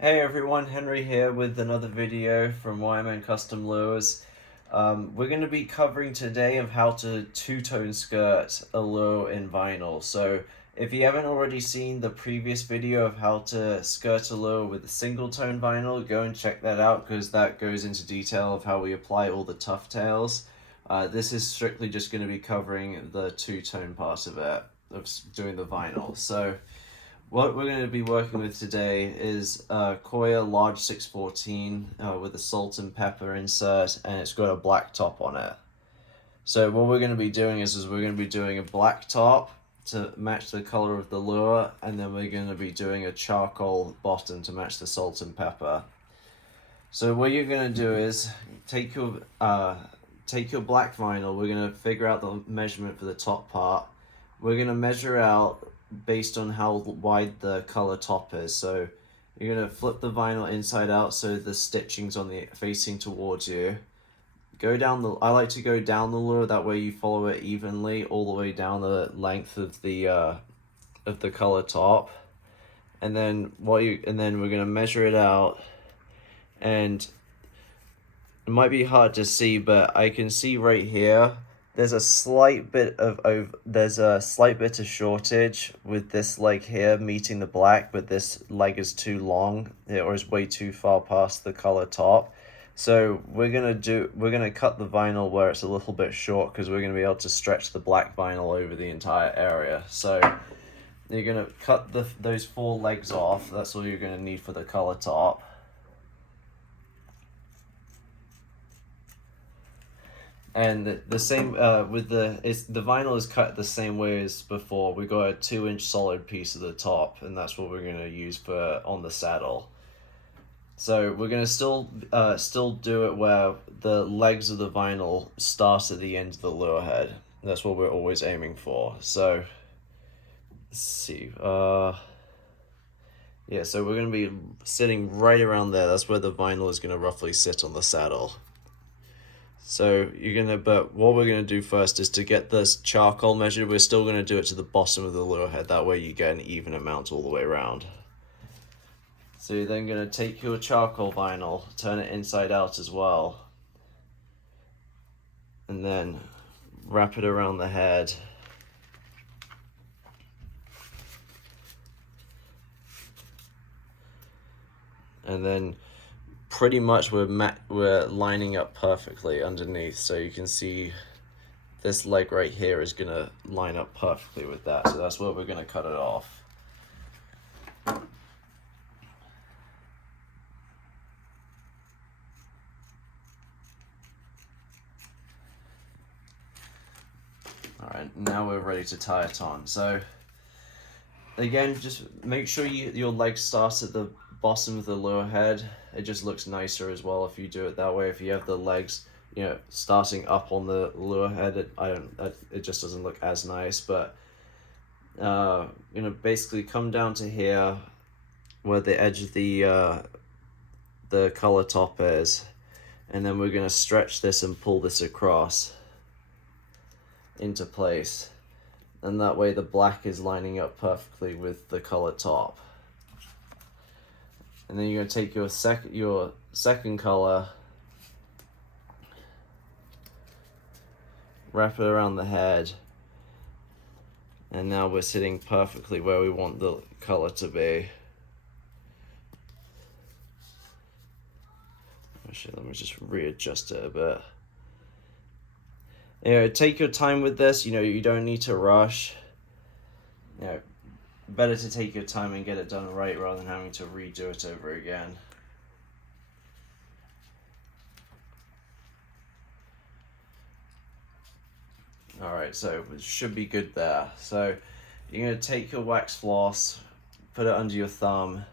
Hey everyone, Henry here with another video from Wireman Custom Lures. We're going to be covering today of how to two-tone skirt a lure in vinyl. So if you haven't already seen the previous video of how to skirt a lure with a single-tone vinyl, go and check that out because that goes into detail of how we apply all the tough tails. This is strictly just going to be covering the two-tone part of it, of doing the vinyl. So what we're going to be working with today is a Koya large 614 with a salt and pepper insert, and it's got a black top on it. So what we're going to be doing is we're going to be doing a black top to match the color of the lure, and then we're going to be doing a charcoal bottom to match the salt and pepper. So what you're going to do is take your black vinyl. We're going to figure out the measurement for the top part. We're going to measure out based on how wide the color top is. So you're going to flip the vinyl inside out so the stitching's on the facing towards you. I like to go down the lure, that way you follow it evenly all the way down the length of the color top. And then we're going to measure it out, and it might be hard to see, but I can see right here there's a slight bit of shortage with this leg here meeting the black, but this leg is too long, or is way too far past the color top. So we're gonna cut the vinyl where it's a little bit short, because we're gonna be able to stretch the black vinyl over the entire area. So you're gonna cut those 4 legs off. That's all you're gonna need for the color top. And the same with the vinyl is cut the same way as before. We got a 2-inch solid piece at the top, and that's what we're gonna use for on the saddle. So we're gonna still do it where the legs of the vinyl start at the end of the lure head. That's what we're always aiming for. So let's see. Yeah, so we're gonna be sitting right around there. That's where the vinyl is gonna roughly sit on the saddle. So but what we're gonna do first is to get this charcoal measured. We're still gonna do it to the bottom of the lure head. That way you get an even amount all the way around. So you're then gonna take your charcoal vinyl, turn it inside out as well, and then wrap it around the head. And then pretty much we're lining up perfectly underneath, so you can see this leg right here is gonna line up perfectly with that. So that's where we're gonna cut it off. All right, now we're ready to tie it on. So again, just make sure your leg starts at the bottom of the lure head. It just looks nicer as well if you do it that way. If you have the legs, starting up on the lure head, it just doesn't look as nice. But basically come down to here where the edge of the color top is, and then we're gonna stretch this and pull this across into place, and that way the black is lining up perfectly with the color top. And then you're gonna take your second color, wrap it around the head, and now we're sitting perfectly where we want the color to be. Actually, let me just readjust it a bit. Take your time with this. You don't need to rush. Better to take your time and get it done right rather than having to redo it over again. Alright, so it should be good there. So you're going to take your wax floss, put it under your thumb,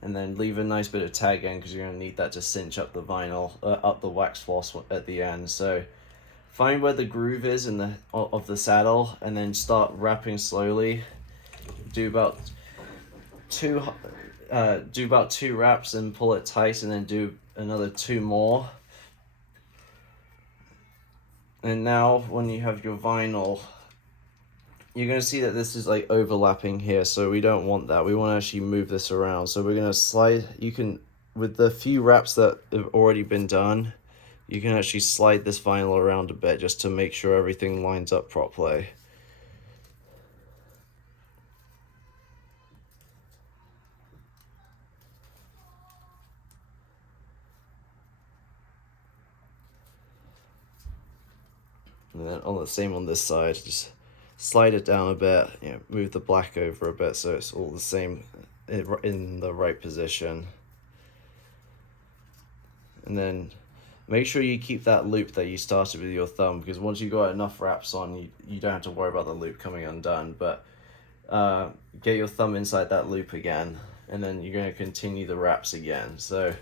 and then leave a nice bit of tag in, because you're going to need that to cinch up the vinyl, up the wax floss at the end. So find where the groove is of the saddle, and then start wrapping slowly. Do about two wraps and pull it tight, and then do another 2 more. And now when you have your vinyl you're going to see that this is like overlapping here, so we don't want that. We want to actually move this around. So we're going to slide, you can, with the few wraps that have already been done, you can actually slide this vinyl around a bit just to make sure everything lines up properly. And then on the same on this side, just slide it down a bit, you know, move the black over a bit so it's all the same in the right position. And then make sure you keep that loop that you started with your thumb, because once you've got enough wraps on, you don't have to worry about the loop coming undone. But get your thumb inside that loop again, and then you're going to continue the wraps again. So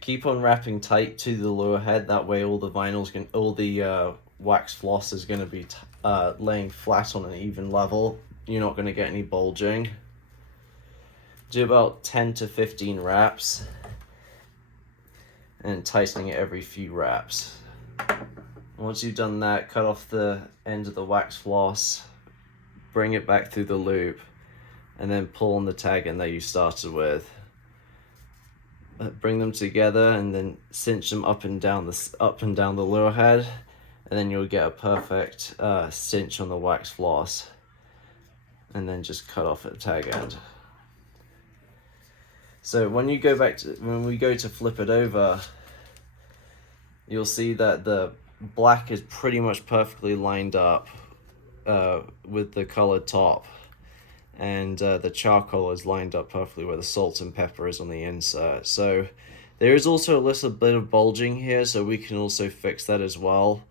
keep on wrapping tight to the lure head, that way all the wax floss is going to be laying flat on an even level. You're not going to get any bulging. Do about 10 to 15 wraps and tightening it every few wraps. Once you've done that, cut off the end of the wax floss, bring it back through the loop, and then pull on the tag end that you started with. Bring them together and then cinch them up and down the lure head, and then you'll get a perfect cinch on the wax floss. And then just cut off at the tag end. So when we go to flip it over, you'll see that the black is pretty much perfectly lined up with the colored top, and the charcoal is lined up perfectly where the salt and pepper is on the insert. So there is also a little bit of bulging here, so we can also fix that as well.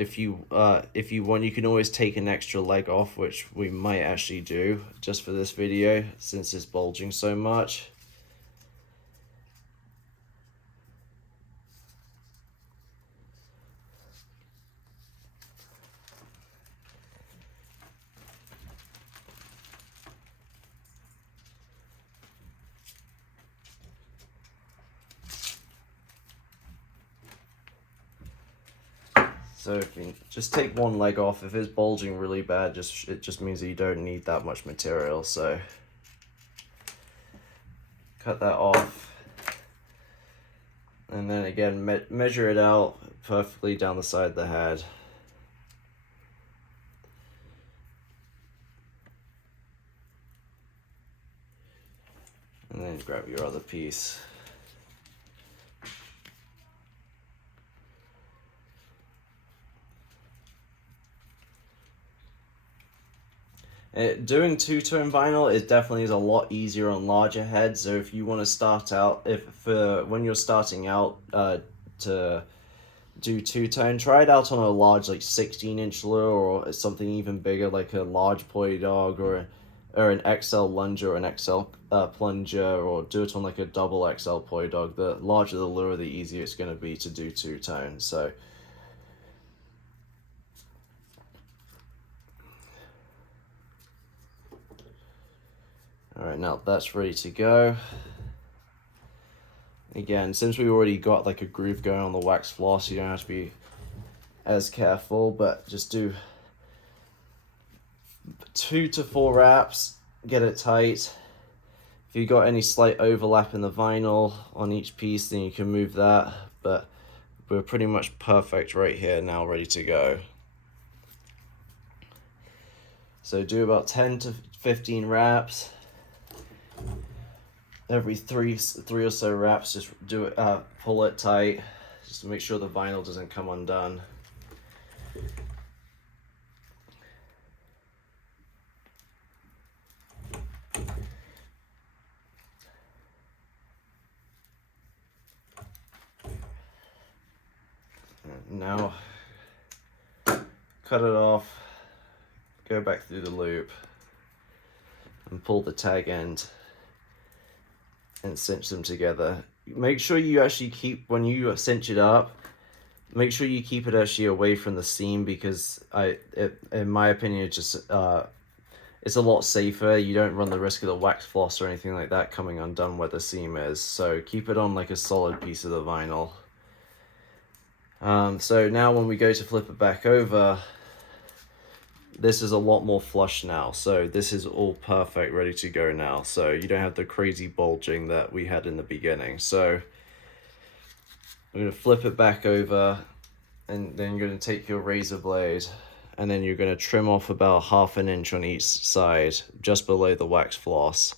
If you want, you can always take an extra leg off, which we might actually do just for this video since it's bulging so much. So if you just take one leg off, if it's bulging really bad, it just means that you don't need that much material. So cut that off, and then again measure it out perfectly down the side of the head. And then grab your other piece. Doing two-tone vinyl definitely is a lot easier on larger heads. So if you want to start out, when you're starting out to do two-tone, try it out on a large, like 16-inch lure, or something even bigger like a large poi dog, or an XL lunger or an XL plunger, or do it on like a double XL poi dog. The larger the lure, the easier it's going to be to do two-tone. So alright, now that's ready to go. Again, since we already got like a groove going on the wax floss, you don't have to be as careful, but just do 2 to 4 wraps, get it tight. If you got any slight overlap in the vinyl on each piece, then you can move that, but we're pretty much perfect right here now, ready to go. So do about 10 to 15 wraps. Every three or so wraps, just do it, pull it tight, just to make sure the vinyl doesn't come undone. And now cut it off, go back through the loop, and pull the tag end and cinch them together. Make sure you actually keep, when you cinch it up, make sure you keep it actually away from the seam, because in my opinion, it just it's a lot safer. You don't run the risk of the wax floss or anything like that coming undone where the seam is. So keep it on like a solid piece of the vinyl. So now when we go to flip it back over, this is a lot more flush now. So this is all perfect, ready to go now. So you don't have the crazy bulging that we had in the beginning. So I'm going to flip it back over, and then you're going to take your razor blade, and then you're going to trim off about 1/2 inch on each side, just below the wax floss.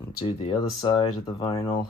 And do the other side of the vinyl.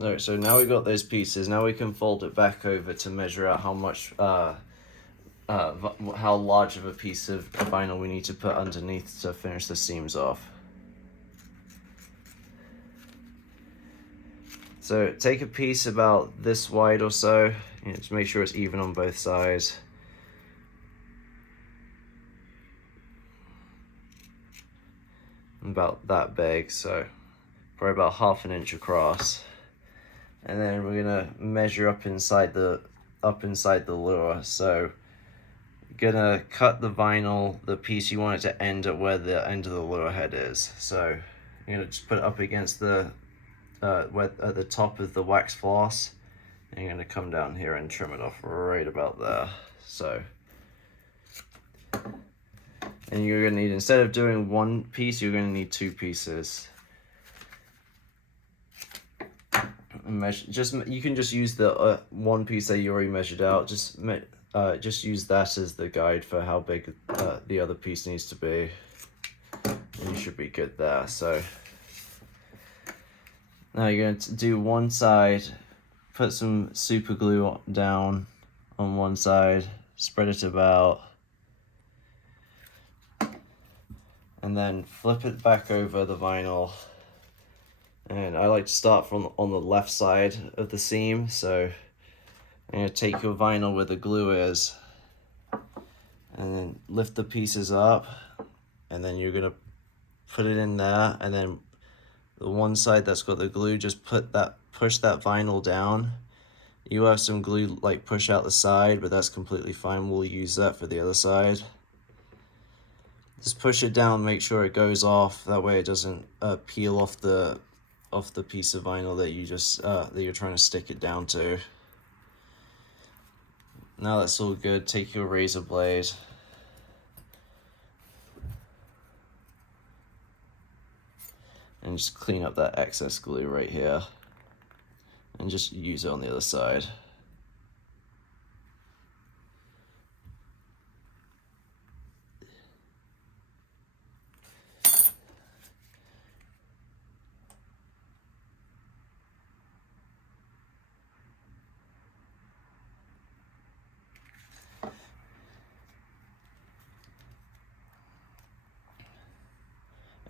Alright, so now we've got those pieces. Now we can fold it back over to measure out how much, how large of a piece of vinyl we need to put underneath to finish the seams off. So take a piece about this wide or so, just make sure it's even on both sides. About that big, so probably about 1/2 inch across. And then we're gonna measure up inside the lure. So gonna cut the vinyl, the piece you want it to end at where the end of the lure head is. So you're gonna just put it up against the where, at the top of the wax floss, and you're gonna come down here and trim it off right about there. So, and you're gonna need, instead of doing one piece, you're gonna need 2 pieces. Measure, you can just use the one piece that you already measured out. Just use that as the guide for how big the other piece needs to be. And you should be good there. So now you're going to do one side, put some super glue down on one side, spread it about, and then flip it back over the vinyl. And I like to start from on the left side of the seam. So I'm going to take your vinyl where the glue is, and then lift the pieces up, and then you're going to put it in there, and then the one side that's got the glue, just push that vinyl down. You have some glue like push out the side, but that's completely fine. We'll use that for the other side. Just push it down, make sure it goes off. That way it doesn't peel off the piece of vinyl that you just that you're trying to stick it down to. Now that's all good, take your razor blade and just clean up that excess glue right here, and just use it on the other side.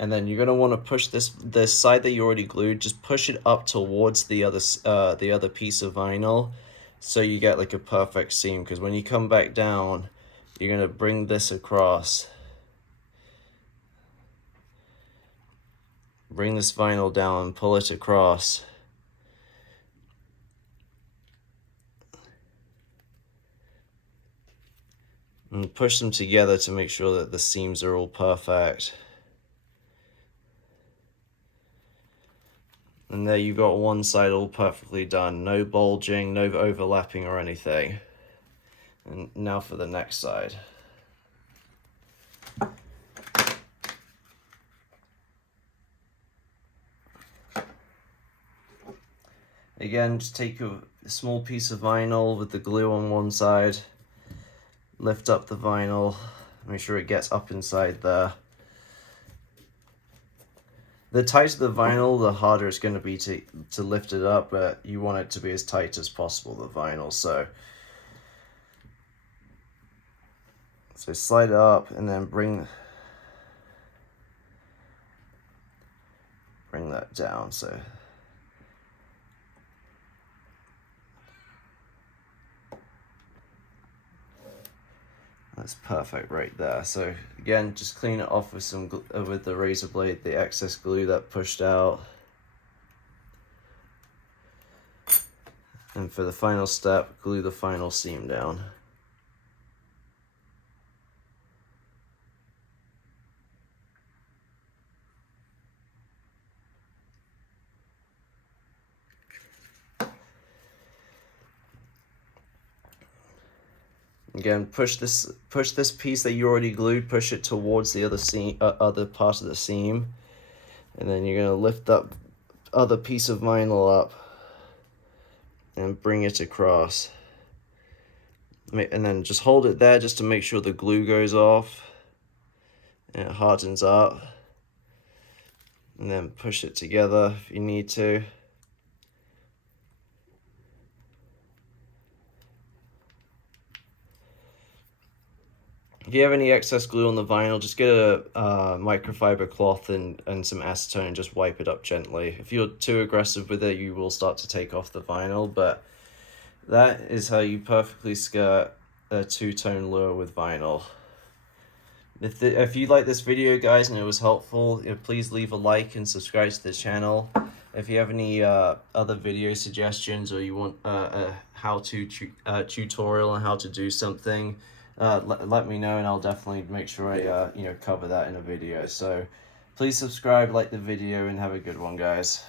And then you're going to want to push this side that you already glued, just push it up towards the other piece of vinyl, so you get like a perfect seam. Because when you come back down, you're going to bring this across, bring this vinyl down and pull it across. And push them together to make sure that the seams are all perfect. And there you got one side all perfectly done. No bulging, no overlapping or anything. And now for the next side. Again, just take your small piece of vinyl with the glue on one side, lift up the vinyl, make sure it gets up inside there. The tighter the vinyl, the harder it's going to be to lift it up, but you want it to be as tight as possible, the vinyl. So slide it up and then bring that down. So that's perfect right there. So again, just clean it off with some with the razor blade, the excess glue that pushed out. And for the final step, glue the final seam down. Again, push this piece that you already glued, push it towards the other part of the seam, and then you're gonna lift that other piece of vinyl up and bring it across. And then just hold it there just to make sure the glue goes off and it hardens up. And then push it together if you need to. If you have any excess glue on the vinyl, just get a microfiber cloth and some acetone and just wipe it up gently. If you're too aggressive with it, you will start to take off the vinyl, but that is how you perfectly skirt a two-tone lure with vinyl. If you like this video, guys, and it was helpful, please leave a like and subscribe to the channel. If you have any other video suggestions, or you want a how-to tutorial on how to do something, let me know, and I'll definitely make sure I cover that in a video. So please subscribe, like the video, and have a good one, guys.